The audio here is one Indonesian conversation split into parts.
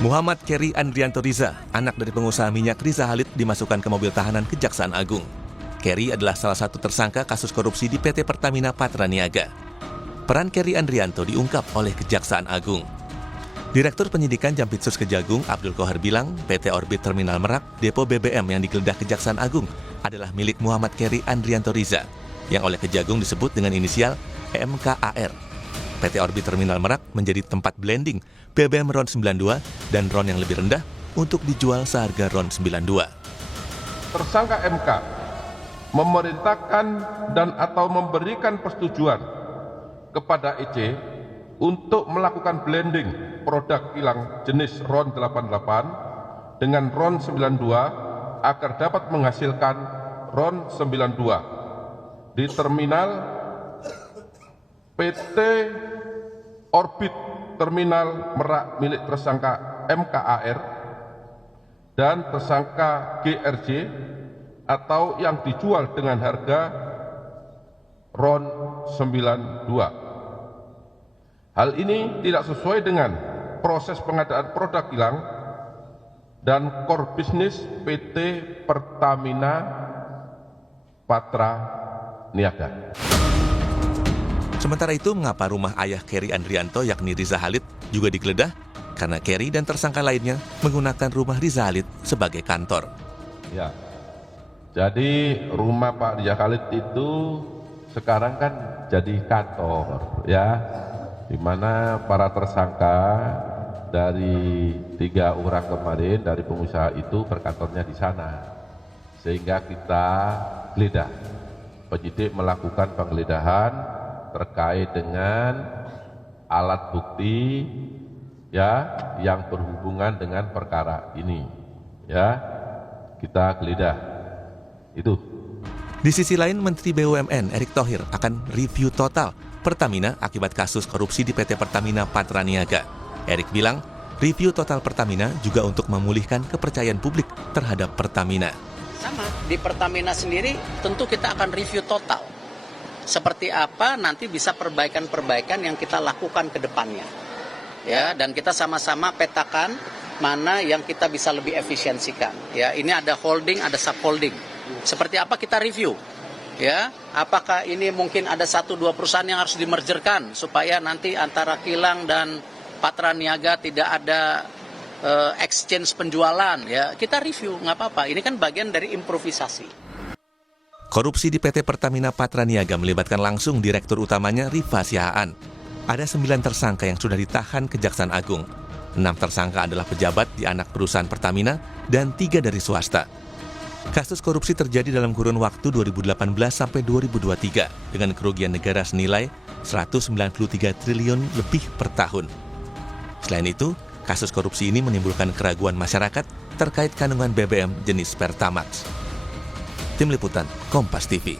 Muhammad Keri Andrianto Riza, anak dari pengusaha minyak Riza Khalid, dimasukkan ke mobil tahanan Kejaksaan Agung. Keri adalah salah satu tersangka kasus korupsi di PT Pertamina Patraniaga. Peran Keri Andrianto diungkap oleh Kejaksaan Agung. Direktur Penyidikan Jampitsus Kejagung Abdul Qohar bilang PT Orbit Terminal Merak, depo BBM yang digeledah Kejaksaan Agung adalah milik Muhammad Keri Andrianto Riza, yang oleh Kejagung disebut dengan inisial MKAR. PT Orbit Terminal Merak menjadi tempat blending BBM RON 92 dan RON yang lebih rendah untuk dijual seharga RON 92. Tersangka MK memerintahkan dan atau memberikan persetujuan kepada EC untuk melakukan blending produk kilang jenis RON 88 dengan RON 92 agar dapat menghasilkan RON 92 di terminal PT Orbit Terminal Merak milik tersangka MKAR dan tersangka GRJ atau yang dijual dengan harga RON 92. Hal ini tidak sesuai dengan proses pengadaan produk kilang dan core bisnis PT Pertamina Patraniaga. Sementara itu, mengapa rumah ayah Keri Andrianto yakni Riza Khalid juga digeledah? Karena Keri dan tersangka lainnya menggunakan rumah Riza Khalid sebagai kantor. Ya, jadi rumah Pak Riza Khalid itu sekarang kan jadi kantor, ya, di mana para tersangka dari 3 orang kemarin dari pengusaha itu berkantornya di sana, sehingga kita geledah. Penyidik melakukan penggeledahan terkait dengan alat bukti ya yang berhubungan dengan perkara ini, ya, kita geledah itu. Di sisi lain, Menteri BUMN Erick Thohir akan review total Pertamina akibat kasus korupsi di PT Pertamina Patraniaga. Erick bilang, review total Pertamina juga untuk memulihkan kepercayaan publik terhadap Pertamina. Sama, di Pertamina sendiri tentu kita akan review total. Seperti apa nanti bisa perbaikan-perbaikan yang kita lakukan ke depannya. Ya, dan kita sama-sama petakan mana yang kita bisa lebih efisiensikan. Ya, ini ada holding, ada subholding. Seperti apa kita review? Ya, apakah ini mungkin ada 1-2 perusahaan yang harus dimergerkan supaya nanti antara kilang dan Patraniaga tidak ada exchange penjualan, ya. Kita review, nggak apa-apa. Ini kan bagian dari improvisasi. Korupsi di PT Pertamina Patraniaga melibatkan langsung direktur utamanya Rifa Sihaan. Ada 9 tersangka yang sudah ditahan Kejaksaan Agung. 6 tersangka adalah pejabat di anak perusahaan Pertamina dan 3 dari swasta. Kasus korupsi terjadi dalam kurun waktu 2018 sampai 2023 dengan kerugian negara senilai 193 triliun lebih per tahun. Selain itu, kasus korupsi ini menimbulkan keraguan masyarakat terkait kandungan BBM jenis Pertamax. Tim Liputan, Kompas TV.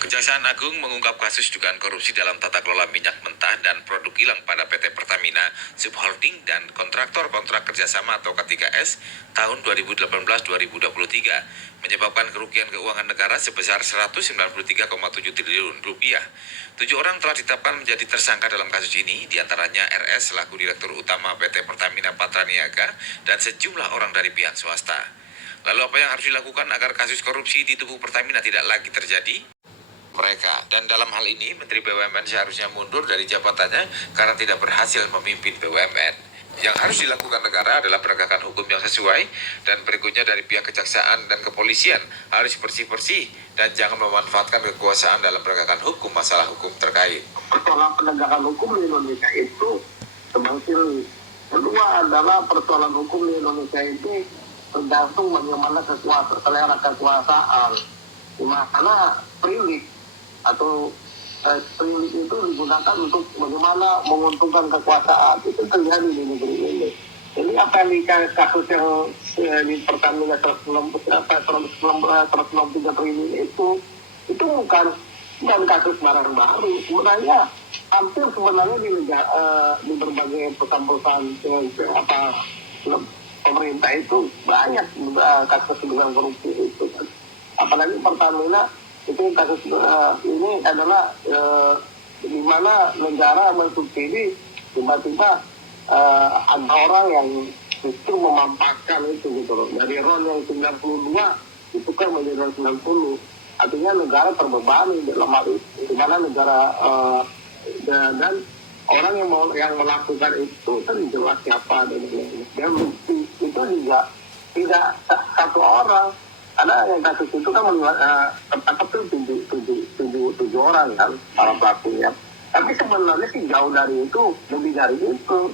Kejaksaan Agung mengungkap kasus dugaan korupsi dalam tata kelola minyak mentah dan produk kilang pada PT Pertamina, Subholding dan kontraktor kontrak kerjasama atau K3S tahun 2018-2023 menyebabkan kerugian keuangan negara sebesar 193,7 triliun rupiah. 7 orang telah ditetapkan menjadi tersangka dalam kasus ini, diantaranya RS selaku Direktur Utama PT Pertamina Patraniaga dan sejumlah orang dari pihak swasta. Lalu apa yang harus dilakukan agar kasus korupsi di tubuh Pertamina tidak lagi terjadi? Mereka, dan dalam hal ini Menteri BUMN seharusnya mundur dari jabatannya karena tidak berhasil memimpin BUMN. Yang harus dilakukan negara adalah penegakan hukum yang sesuai, dan berikutnya dari pihak kejaksaan dan kepolisian harus bersih-bersih dan jangan memanfaatkan kekuasaan dalam penegakan hukum masalah hukum terkait. Persoalan penegakan hukum di Indonesia itu semakin kedua adalah persoalan hukum di Indonesia itu tergantung bagaimana selera kekuasaan, di mana prilik atau prilik itu digunakan untuk bagaimana menguntungkan kekuasaan. Itu terjadi di negeri ini. Jadi apa yang di kasus yang di Pertamina 163 triliun itu bukan kasus barang baru. Sebenarnya hampir di berbagai perusahaan pemerintah itu banyak kasus dengan korupsi itu. Apalagi Pertamina itu kasus ini adalah di mana negara mensubsidi tiba-tiba ada orang yang justru memampakkan itu gitu loh. Dari RON yang 92 itu kan menjadi RON 90. Artinya negara terbebani dalam hal itu. Di mana negara dan orang yang melakukan itu kan jelas siapa dan bukti itu juga tidak satu orang. Karena yang kasus itu kan tertangkap tuh tujuh orang kan para pelakunya. Tapi sebenarnya sih jauh dari itu, lebih dari itu.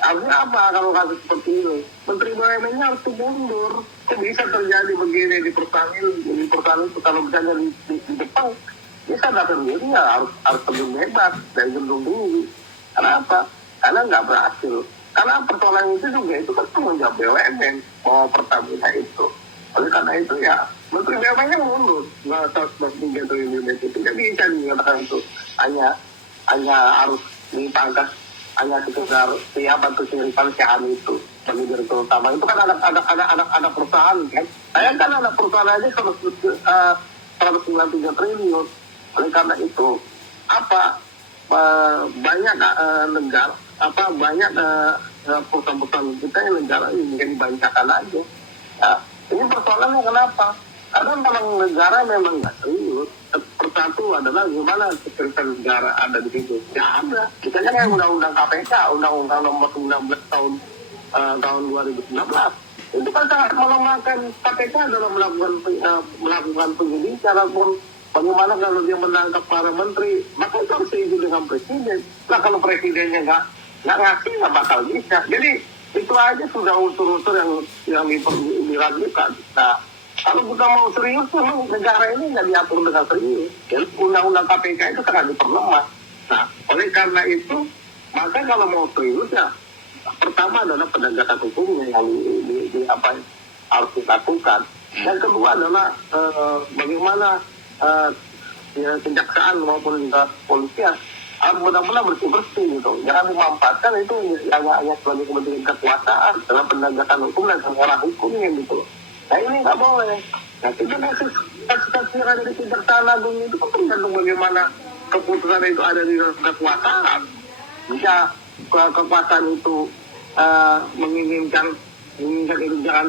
Artinya apa kalau kasus seperti ini? Menteri BUMN-nya harus mundur. Kok bisa terjadi begini di Pertamina itu kalau misalnya di Jepang bisa datang sendiri ya harus terjun bebas dari gedung tinggi. Kenapa? Karena nggak berhasil. Karena persoalan itu juga itu kan tanggung jawab BUMN bahwa Pertamina itu. Oleh karena itu ya Menteri BUMN-nya mundur. Nggak 103 triliun itu tidak bisa dikatakan itu hanya harus dipangkas hanya sekedar siapa tuh sirikan itu bagi direktur utama itu kan ada perusahaan kan. Saya kan ada perusahaan aja 193 triliun. Oleh karena itu banyak negara banyak perusahaan-perusahaan kita yang negara ini menjadi banyakan aja. Ya, ini persoalannya kenapa? Karena memang negara memang nggak serius. Persatu adalah gimana keseriusan negara ada di situ. Ya ada. Misalnya kayak undang-undang KPK, undang-undang nomor 19 tahun 2019. Itu kan sangat melemahkan KPK dalam melakukan penyidikan ataupun bagaimana kalau dia menangkap para menteri. Maka itu harus diizin dengan presiden. Nah kalau presidennya nggak ngasih nggak bakal bisa. Jadi itu aja sudah unsur-unsur yang diragukan. Nah, kalau kita mau serius, memang negara ini nggak diatur dengan serius. Ya, undang-undang KPK itu sangat diperlemah. Nah, oleh karena itu, maka kalau mau serius ya, pertama adalah penegakan hukumnya yang harus dilakukan. Yang kedua adalah bagaimana kejaksaan maupun juga polisian harus benar-benar bersih-bersih gitu. Jangan dimanfaatkan itu hanya sebagai kepentingan kekuasaan dalam penegakan hukum dan negara hukumnya gitu. Nah ini nggak boleh. Nah itu kasus-kasus yang ada di Kejaksaan Agung itu kan tergantung bagaimana keputusan itu ada di kekuasaan. Jika kekuasaan itu menginginkan itu jangan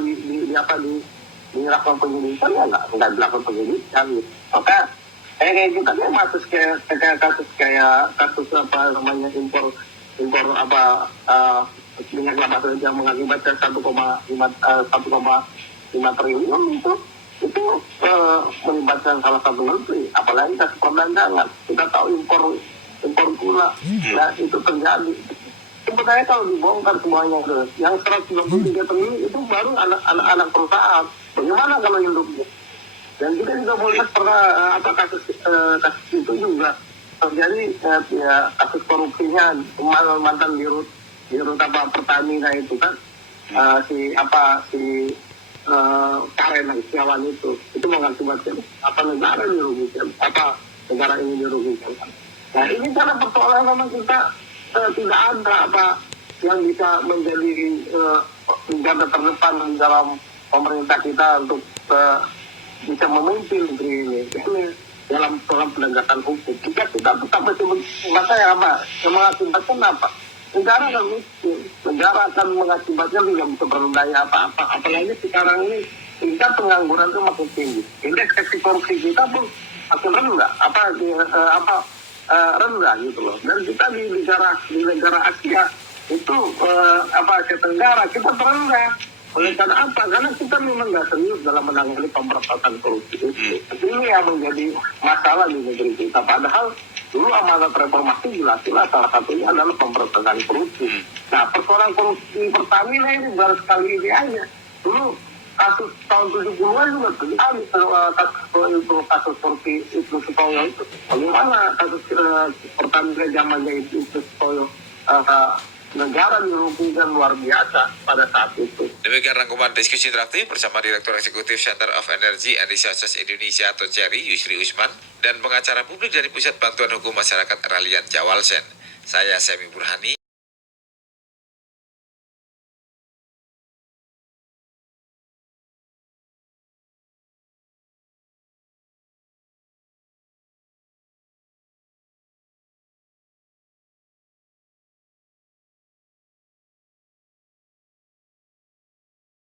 dilakukan penyidikan ya nggak dilakukan penyidikan. Gitu. Maka kayak kita kan kasus impor minyak kelapa sawit yang mengakibatkan 1,5 triliun itu melibatkan salah satu menteri, apalagi kasus perdagangan. Kita tahu impor gula, nah itu terjadi. Sebenarnya kalau dibongkar semuanya yang 193 triliun itu baru anak perusahaan. Bagaimana kalau induknya? Dan kita juga melihat kasus itu juga terjadi kasus korupsinya mantan dirut Pertamina itu kan Karen Setiawan itu mengakibatkan negara dirugikan negara ini dirugikan. Nah ini karena persoalan memang kita tidak ada yang bisa menjadi garda terdepan dalam pemerintah kita untuk bisa memimpin negeri ini dalam penegakan hukum. Jika kita tetap yang mengakibatkan apa? Negara akan miskin, negara akan mengakibatkan tidak bisa berdaya apa-apa. Apalagi sekarang ini tingkat pengangguran itu makin tinggi. Indeks korupsi kita pun makin rendah, rendah gitu loh. Dan kita di negara Asia itu Asia Tenggara kita terendah. Oleh karena apa? Karena kita memang nggak serius dalam menangani pemberantasan korupsi itu. Ini yang menjadi masalah di negeri kita. Padahal dulu amanat reformasi jelas-jelas salah satunya adalah pemberantasan korupsi. Nah, persoalan korupsi Pertamina ini baru sekali ini aja. Dulu kasus tahun 70-an juga terjadi kasus korupsi itu Sutoyo itu. Bagaimana kasus Pertamina zamannya itu Sutoyo negara dirugikan luar biasa pada saat itu. Demikian rangkuman diskusi interaktif bersama Direktur Eksekutif Center of Energy and Resources Indonesia atau CERI, Yusri Usman, dan pengacara publik dari Pusat Bantuan Hukum Masyarakat Ralian Jawalsen. Saya Semi Burhani.